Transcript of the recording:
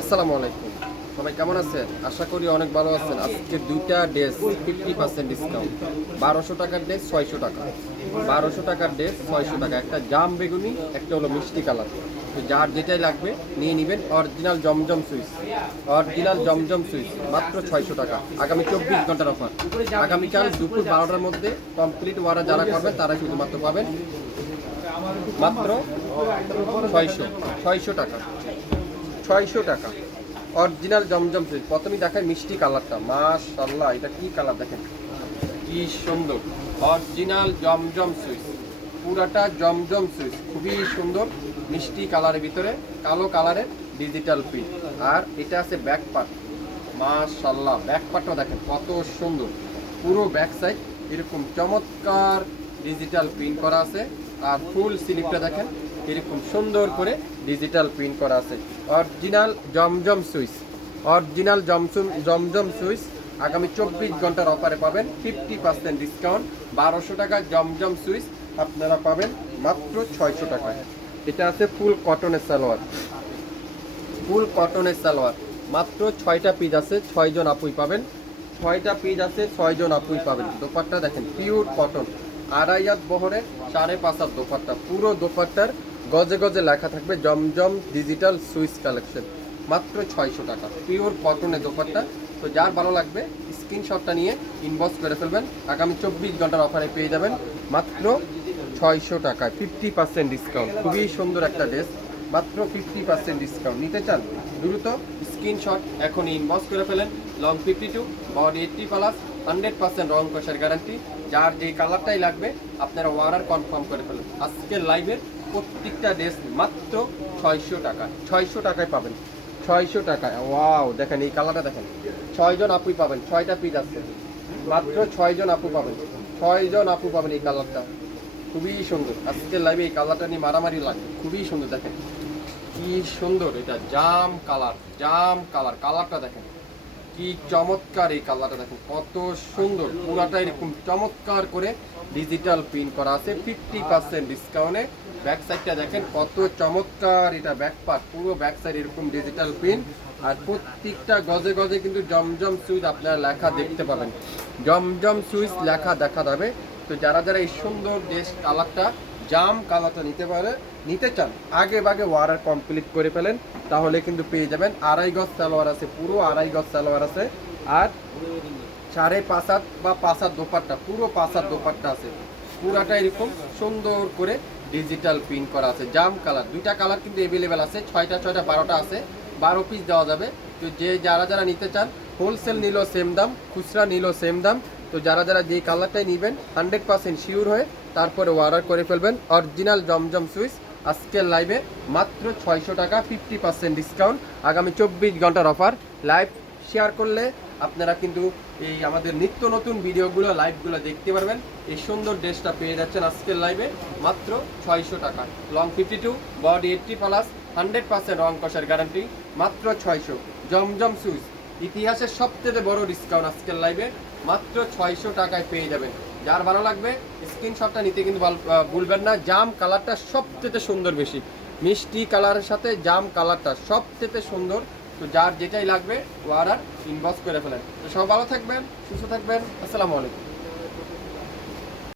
আসসালামু আলাইকুম। সবাই কেমন আছেন? আশা করি অনেক ভালো আছেন। আজকে দুইটা ড্রেস ফিফটি পার্সেন্ট ডিসকাউন্ট বারোশো টাকার ড্রেস, ছয়শো টাকা। বারোশো টাকার ড্রেস, ছয়শো টাকা। একটা জাম বেগুনি, একটা হলো মিষ্টি কালার। তো যার যেটাই লাগবে, নিয়ে নেবেন। অরিজিনাল জমজম সুইচ অরিজিনাল জমজম সুইচ মাত্র ছয়শো টাকা। আগামী চব্বিশ ঘণ্টার অফার। আগামীকাল দুপুর বারোটার মধ্যে কমপ্লিট ওয়ারা যারা করবেন তারা শুধুমাত্র পাবেন। মাত্র ছয়শো ছয়শো টাকা। ছয়শো টাকা। অরিজিনাল জমজম সুইচ প্রথমেই দেখায় মিষ্টি কালারটা। মাশাল্লাহ এটা কি কালার দেখেন? কি সুন্দর। অরিজিনাল জমজম সুইচ পুরাটা জমজম সুইচ খুবই সুন্দর মিষ্টি কালারের ভিতরে, কালো কালারের ডিজিটাল প্রিন্ট আর এটা আছে ব্যাক পার্ট মাশাল্লাহ ব্যাক পার্টটা দেখেন কত সুন্দর। পুরো ব্যাক সাইড এরকম চমৎকার ডিজিটাল প্রিন্ট করা আছে। আর ফুল স্লিপটা দেখেন। এরকম সুন্দর করে ডিজিটাল প্রিন্ট করা আছে। অরিজিনাল জমজম সুইচ অরিজিনাল জমসুম জমজম সুইচ আগামী চব্বিশ ঘণ্টার অফারে পাবেন ফিফটি পার্সেন্ট ডিসকাউন্ট বারোশো টাকা জমজম সুইচ আপনারা পাবেন মাত্র ছয়শো টাকায়। এটা আছে ফুল কটনের সালোয়ার। ফুল কটনের সালোয়ার। মাত্র ছয়টা পিস আছে, ছয়জন আপুই পাবেন। ছয়টা পিস আছে, ছয়জন আপুই পাবেন। দোপাট্টা দেখেন পিওর কটন আড়াই হাত বহরে সাড়ে পাঁচ হাত দোপাট্টা। পুরো দোপাট্টার গজে গজে লেখা থাকবে জমজম ডিজিটাল সুইচ কালেকশন মাত্র ছয়শো টাকা। পিওর কটনের দোপাট্টা। তো যার ভালো লাগবে স্ক্রিনশটটা নিয়ে ইনবক্স করে ফেলবেন। আগামী চব্বিশ ঘণ্টার অফারে পেয়ে যাবেন মাত্র ছয়শো টাকায়। ফিফটি পার্সেন্ট ডিসকাউন্ট খুবই সুন্দর একটা ড্রেস মাত্র ফিফটি পার্সেন্ট ডিসকাউন্ট নিতে চান, দ্রুত স্ক্রিনশট এখন ইনবক্স করে ফেলেন। Long fifty two body eighty plus hundred percent রং কষার গ্যারান্টি যার যেই কালারটাই লাগবে, আপনারা অর্ডার কনফার্ম করে ফেলেন। আজকের লাইভের প্রত্যেকটা ড্রেস মাত্র ছয়শো টাকা। ছয়শো টাকায় পাবেন। ছয়শো টাকায়। ওয়াও, দেখেন, এই কালারটা দেখেন। ছয়জন আপুই পাবেন, ছয়টা পিস আছে। মাত্র ছয়জন আপু পাবেন। ছয়জন আপু পাবেন এই কালারটা। খুবই সুন্দর। আজকের লাইভে এই কালারটা নিয়ে মারামারি লাগে। খুবই সুন্দর, দেখেন। কি সুন্দর, এটা জাম কালার জাম কালার। কালারটা দেখেন। কি চমৎকার এই কালারটা দেখেন, কত সুন্দর। পুরাটা এরকম চমৎকার করে ডিজিটাল প্রিন্ট করা আছে ফিফটি পার্সেন্ট ডিসকাউন্টে ব্যাক সাইডটা দেখেন, কত চমৎকার এটা ব্যাক পার্ট পুরো ব্যাক সাইড এরকম ডিজিটাল প্রিন্ট আর প্রত্যেকটা গজে গজে কিন্তু জমজম সুইচ আপনারা লেখা দেখতে পাবেন। জমজম সুইচ লেখা দেখা যাবে। তো যারা যারা এই সুন্দর ড্রেস কালারটা জাম কালারটা নিতে পারে, নিতে চান, আগে বাগে ওয়ারার কমপ্লিট করে ফেলেন, তাহলে কিন্তু পেয়ে যাবেন আড়াই গজ সালোয়ার আছে, পুরো আড়াই গজ সালোয়ার আছে, আর সাড়ে পাঁচ হাত বা পাঁচ হাত দোপাট্টা, পুরো পাঁচ হাত দোপাট্টা আছে। পুরাটা এরকম সুন্দর করে ডিজিটাল প্রিন্ট করা আছে, জাম কালার, দুইটা কালার কিন্তু অ্যাভেলেবেল আছে, ছয়টা ছয়টা, বারোটা আছে, বারো পিস দেওয়া যাবে। তো যে যারা যারা নিতে চান হোলসেল নিল সেম দাম, খুচরা নিল সেম দাম, তো যারা যারা যেই কালারটাই নেবেন হান্ড্রেড পার্সেন্ট শিওর হয়ে তারপরে অর্ডার করে ফেলবেন। অরিজিনাল জমজম সুইচ আজকের লাইভে মাত্র ছয়শো টাকা ফিফটি পার্সেন্ট ডিসকাউন্ট আগামী চব্বিশ ঘণ্টার অফার লাইভ শেয়ার করলে আপনারা কিন্তু এই আমাদের নিত্য নতুন ভিডিওগুলো লাইভগুলো দেখতে পারবেন। এই সুন্দর ড্রেসটা পেয়ে যাচ্ছেন আজকের লাইভে মাত্র ছয়শো টাকা। Long fifty two body eighty plus hundred percent রং কষার গ্যারান্টি মাত্র ছয়শো। জমজম সুইচ, ইতিহাসের সবচেয়ে বড় ডিসকাউন্ট আজকের লাইভে মাত্র ছয়শো টাকায় পেয়ে যাবেন। যার ভালো লাগবে স্ক্রিনশটটা নিতে কিন্তু ভালো- ভুলবেন না। জাম কালারটা সবচেয়ে সুন্দর বেশি। মিষ্টি কালারের সাথে জাম কালারটা সবচেয়ে সুন্দর। তো যার যেটাই লাগবে ও আর ইনবক্স করে ফেলেন। তো সব ভালো থাকবেন, সুস্থ থাকবেন। আসসালামু আলাইকুম।